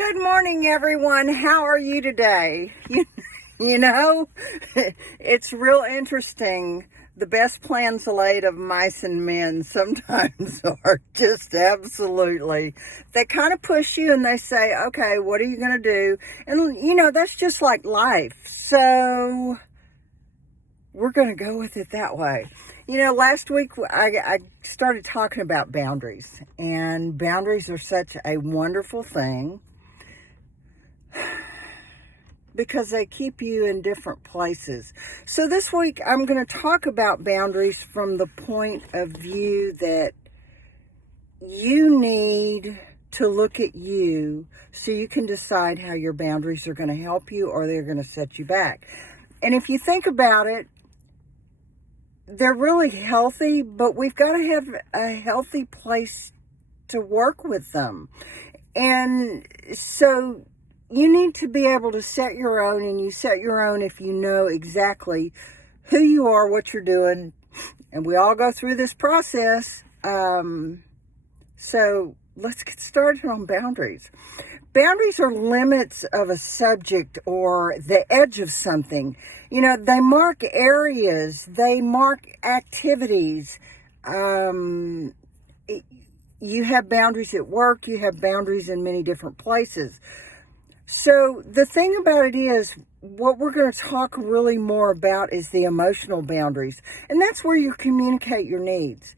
Good morning, everyone. How are you today? You know, it's real interesting. The best plans laid of mice and men sometimes are just absolutely, they kind of push you and they say, okay, what are you going to do? And, that's just like life. So we're going to go with it that way. Last week I started talking about boundaries, and boundaries are such a wonderful thing because they keep you in different places. So this week I'm going to talk about boundaries from the point of view that you need to look at you so you can decide how your boundaries are going to help you or they're going to set you back. And if you think about it, they're really healthy, but we've got to have a healthy place to work with them. And so you need to be able to set your own, and you set your own if you know exactly who you are, what you're doing, and we all go through this process. So let's get started on boundaries. Boundaries are limits of a subject or the edge of something. They mark areas, they mark activities. You have boundaries at work, you have boundaries in many different places. So the thing about it is, what we're going to talk really more about is the emotional boundaries. And that's where you communicate your needs.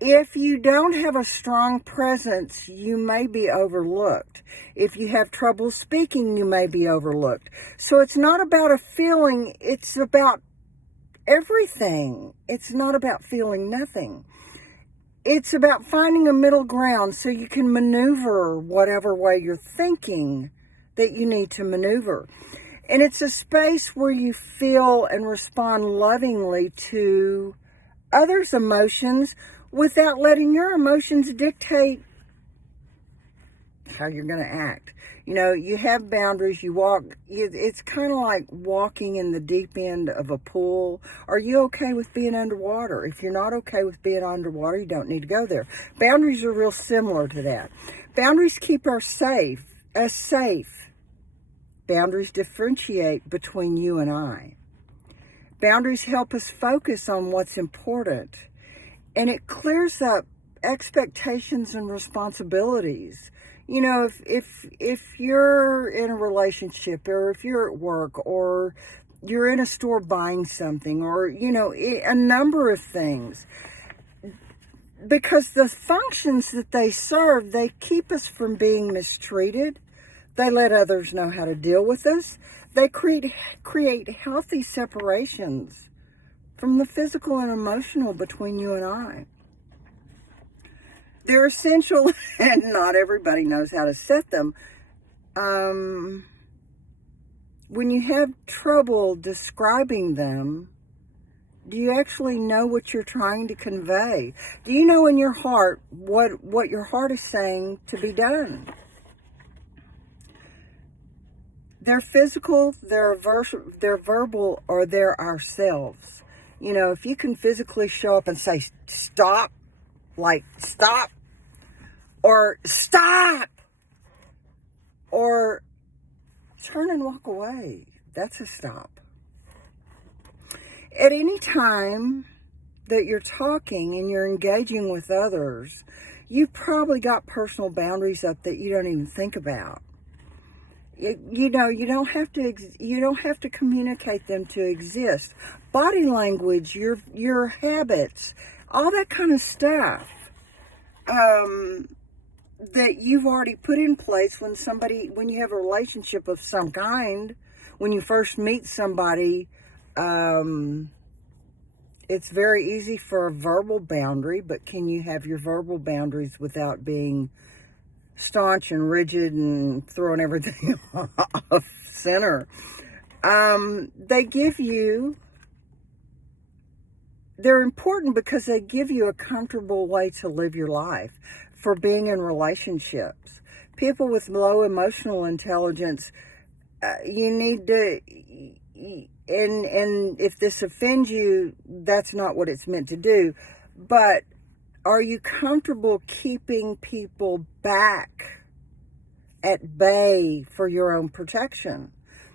If you don't have a strong presence, you may be overlooked. If you have trouble speaking, you may be overlooked. So it's not about a feeling, it's about everything. It's not about feeling nothing. It's about finding a middle ground so you can maneuver whatever way you're thinking that you need to maneuver. And it's a space where you feel and respond lovingly to others' emotions without letting your emotions dictate how you're going to act. You have boundaries, you walk, it's kind of like walking in the deep end of a pool. Are you okay with being underwater? If you're not okay with being underwater, you don't need to go there. Boundaries are real similar to that. Boundaries keep us safe. Boundaries differentiate between you and I. Boundaries help us focus on what's important. And it clears up expectations and responsibilities. If you're in a relationship, or if you're at work, or you're in a store buying something, or, a number of things, because the functions that they serve, they keep us from being mistreated. They let others know how to deal with us. They create healthy separations from the physical and emotional between you and I. They're essential, and not everybody knows how to set them. When you have trouble describing them, do you actually know what you're trying to convey? Do you know in your heart what your heart is saying to be done? They're physical, they're verbal, or they're ourselves. If you can physically show up and say, stop, like stop, or stop, or turn and walk away, that's a stop. At any time that you're talking and you're engaging with others, you've probably got personal boundaries up that you don't even think about. You don't have to communicate them to exist. Body language, your habits, all that kind of stuff that you've already put in place when you have a relationship of some kind. When you first meet somebody, it's very easy for a verbal boundary, but can you have your verbal boundaries without being staunch and rigid and throwing everything off center? They're important because they give you a comfortable way to live your life for being in relationships. People with low emotional intelligence, you need to, and if this offends you, that's not what it's meant to do. But are you comfortable keeping people back at bay for your own protection?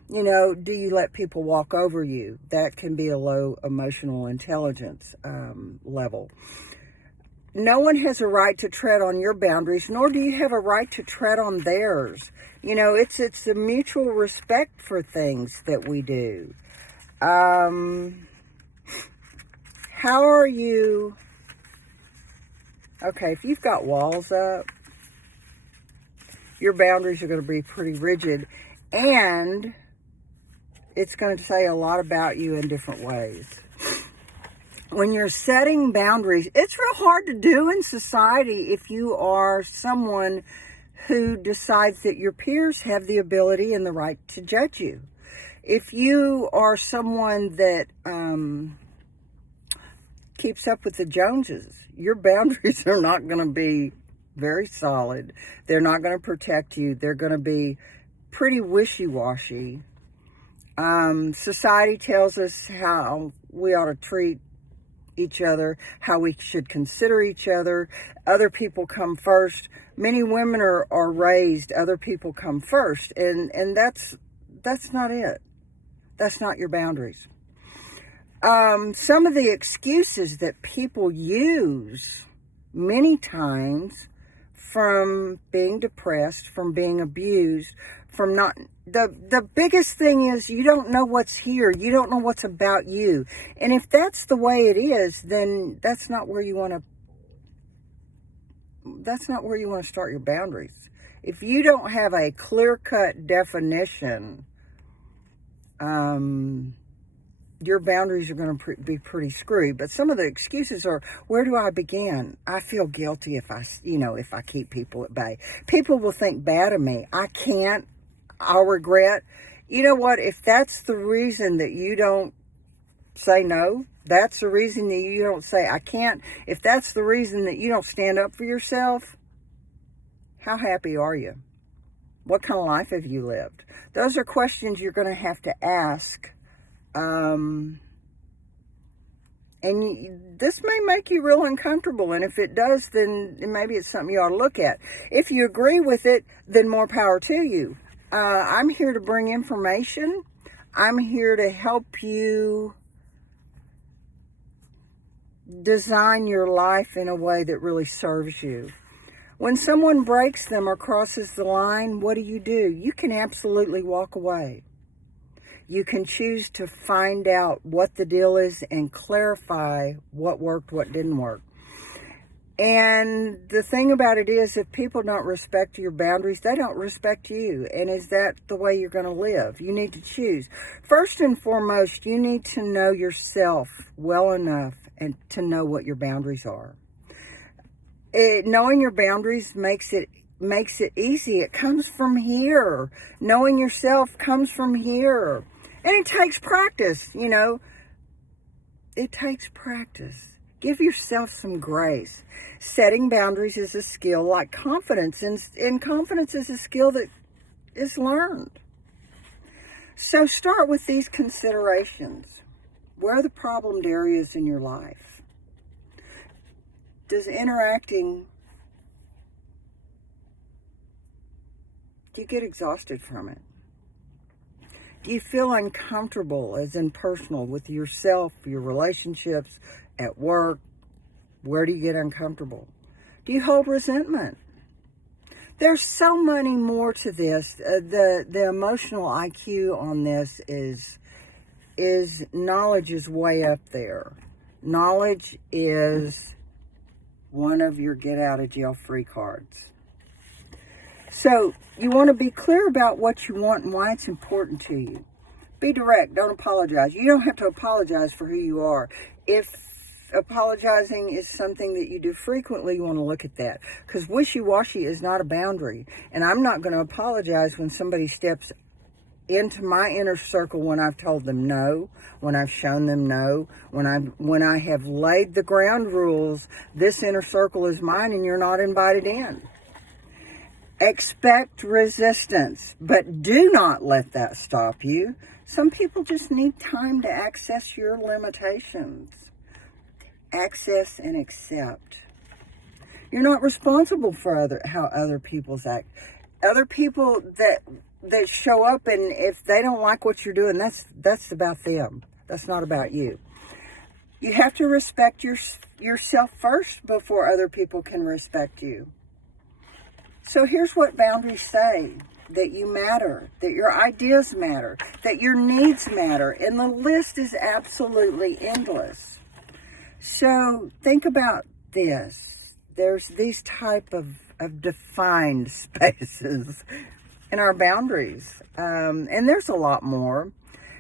You know, do you let people walk over you? That can be a low emotional intelligence level. No one has a right to tread on your boundaries, nor do you have a right to tread on theirs. You know, it's a mutual respect for things that we do. How are you? Okay, if you've got walls up, your boundaries are going to be pretty rigid, and it's going to say a lot about you in different ways. When you're setting boundaries, it's real hard to do in society if you are someone who decides that your peers have the ability and the right to judge you. If you are someone that keeps up with the Joneses, your boundaries are not going to be very solid. They're not going to protect you. They're going to be pretty wishy-washy. Society tells us how we ought to treat each other, how we should consider each other. Other people come first. Many women are raised, other people come first. And that's not it. That's not your boundaries. Some of the excuses that people use many times, from being depressed, from being abused, from not, the biggest thing is you don't know what's here. You don't know what's about you. And if that's the way it is, then that's not where you want to start your boundaries. If you don't have a clear-cut definition, your boundaries are going to be pretty screwed. But some of the excuses are, where do I begin? I feel guilty if I keep people at bay. People will think bad of me. I can't. I'll regret. You know what? If that's the reason that you don't say no, that's the reason that you don't say I can't. If that's the reason that you don't stand up for yourself, how happy are you? What kind of life have you lived? Those are questions you're going to have to ask. This may make you real uncomfortable, and if it does, then maybe it's something you ought to look at. If you agree with it, then more power to you. I'm here to bring information. I'm here to help you design your life in a way that really serves you. When someone breaks them or crosses the line, what do? You can absolutely walk away. You can choose to find out what the deal is and clarify what worked, what didn't work. And the thing about it is, if people don't respect your boundaries, they don't respect you. And is that the way you're going to live? You need to choose. First and foremost, you need to know yourself well enough and to know what your boundaries are. Knowing your boundaries makes it easy. It comes from here. Knowing yourself comes from here. And it takes practice, It takes practice. Give yourself some grace. Setting boundaries is a skill like confidence, and confidence is a skill that is learned. So start with these considerations. Where are the problemed areas in your life? Do you get exhausted from it? Do you feel uncomfortable, as in personal, with yourself, your relationships, at work? Where do you get uncomfortable? Do you hold resentment? There's so many more to this. The emotional IQ on this is knowledge is way up there. Knowledge is one of your get out of jail free cards. So you want to be clear about what you want and why it's important to you. Be direct. Don't apologize. You don't have to apologize for who you are. If apologizing is something that you do frequently, you want to look at that. Because wishy-washy is not a boundary. And I'm not going to apologize when somebody steps into my inner circle when I've told them no, when I've shown them no, when I have laid the ground rules. This inner circle is mine and you're not invited in. Expect resistance, but do not let that stop you. Some people just need time to access your limitations. Access and accept. You're not responsible for how other people's act. Other people that show up, and if they don't like what you're doing, that's about them. That's not about you. You have to respect yourself first before other people can respect you. So here's what boundaries say: that you matter, that your ideas matter, that your needs matter, and the list is absolutely endless. So think about this. There's these type of defined spaces in our boundaries, and there's a lot more.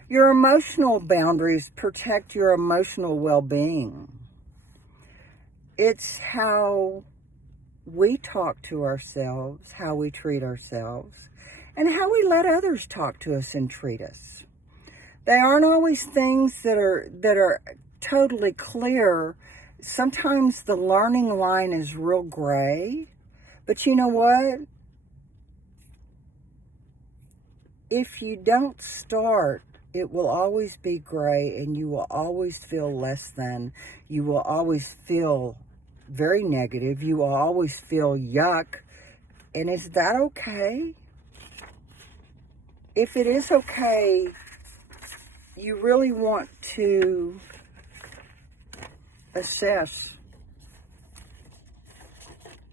Your emotional boundaries protect your emotional well-being. It's how we talk to ourselves, how we treat ourselves, and how we let others talk to us and treat us. They aren't always things that are totally clear. Sometimes the learning line is real gray, but you know what? If you don't start, it will always be gray, and you will always feel less than. You will always feel very negative. You will always feel yuck. And is that okay? If it is okay, you really want to assess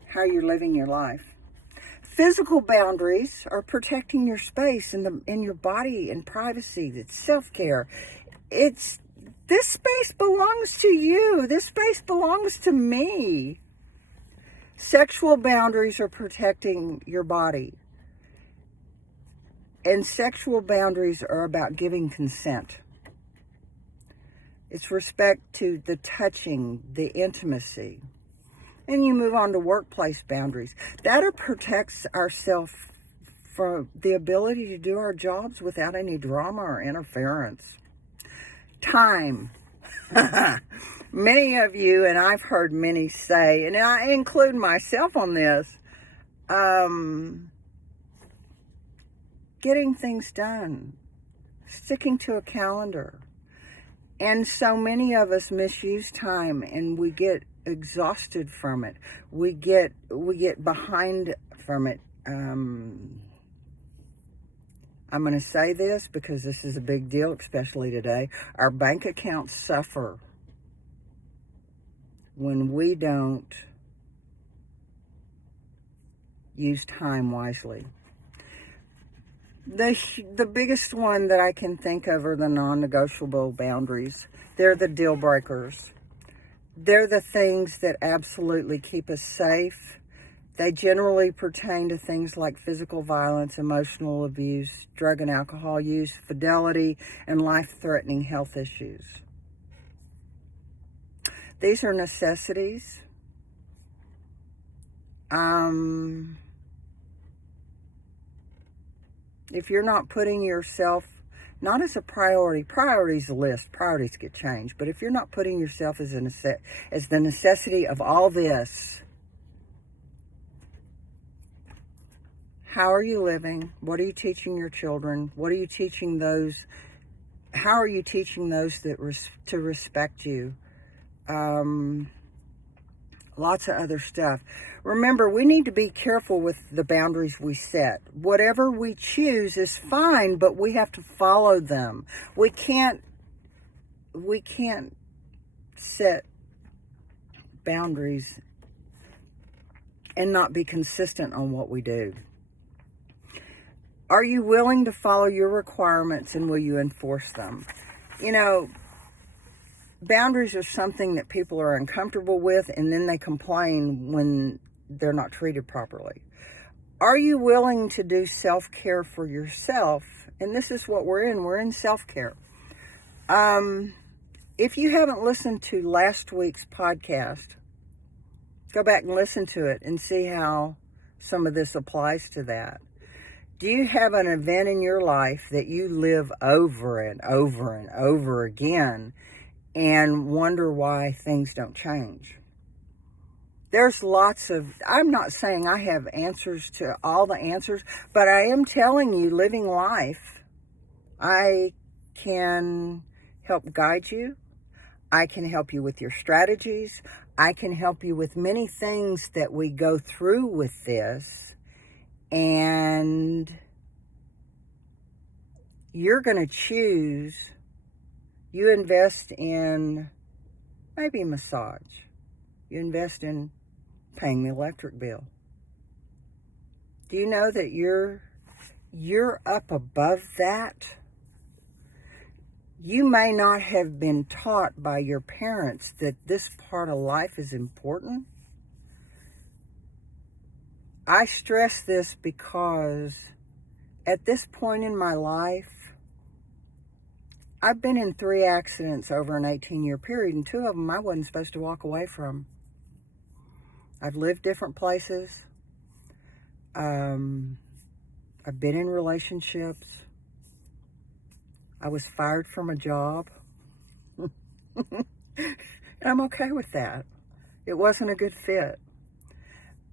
how you're living your life. Physical boundaries are protecting your space in your body and privacy. It's self-care. This space belongs to you. This space belongs to me. Sexual boundaries are protecting your body. And sexual boundaries are about giving consent. It's respect to the touching, the intimacy. And you move on to workplace boundaries. That protects ourselves from the ability to do our jobs without any drama or interference. Time. Many of you, and I've heard many say, and I include myself on this, getting things done, sticking to a calendar. And so many of us misuse time, and we get exhausted from it. We get behind from it. I'm going to say this because this is a big deal, especially today. Our bank accounts suffer when we don't use time wisely. The biggest one that I can think of are the non-negotiable boundaries. They're the deal breakers. They're the things that absolutely keep us safe. They generally pertain to things like physical violence, emotional abuse, drug and alcohol use, fidelity, and life-threatening health issues. These are necessities. If you're not putting yourself, not as a priority, priorities list, priorities get changed, but if you're not putting yourself as the necessity of all this, how are you living? What are you teaching your children? What are you teaching those? How are you teaching those to respect you? Lots of other stuff. Remember, we need to be careful with the boundaries we set. Whatever we choose is fine, but we have to follow them. We can't set boundaries and not be consistent on what we do. Are you willing to follow your requirements, and will you enforce them? You know, boundaries are something that people are uncomfortable with, and then they complain when they're not treated properly. Are you willing to do self-care for yourself? And this is what we're in self-care. If you haven't listened to last week's podcast, go back and listen to it and see how some of this applies to that. Do you have an event in your life that you live over and over and over again and wonder why things don't change? There's lots of, I'm not saying I have answers to all the answers, but I am telling you, living life, I can help guide you. I can help you with your strategies. I can help you with many things that we go through with this. And you're going to choose, you invest in maybe massage. You invest in paying the electric bill. Do you know that you're up above that? You may not have been taught by your parents that this part of life is important. I stress this because at this point in my life, I've been in 3 accidents over an 18-year period, and 2 of them I wasn't supposed to walk away from. I've lived different places. I've been in relationships. I was fired from a job. And I'm okay with that. It wasn't a good fit.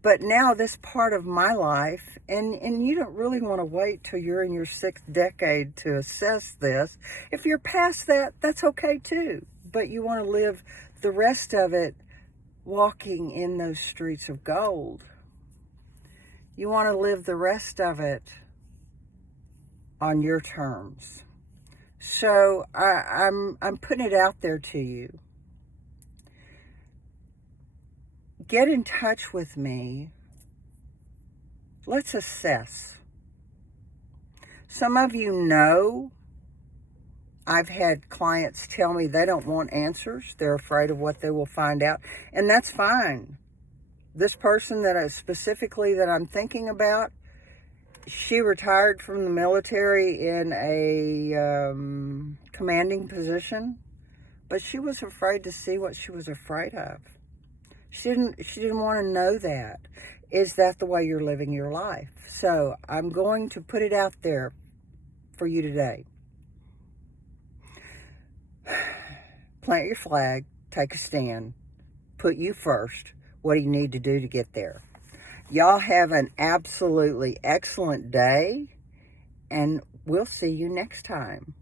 But now this part of my life, and you don't really want to wait till you're in your 6th decade to assess this. If you're past that, that's okay too. But you want to live the rest of it walking in those streets of gold. You want to live the rest of it on your terms. So I'm putting it out there to you. Get in touch with me. Let's assess. Some of you know I've had clients tell me they don't want answers. They're afraid of what they will find out. And that's fine. This person that I'm thinking about, she retired from the military in a commanding position, but she was afraid to see what she was afraid of. She didn't want to know that. Is that the way you're living your life? So I'm going to put it out there for you today. Plant your flag, take a stand, put you first. What do you need to do to get there? Y'all have an absolutely excellent day, and we'll see you next time.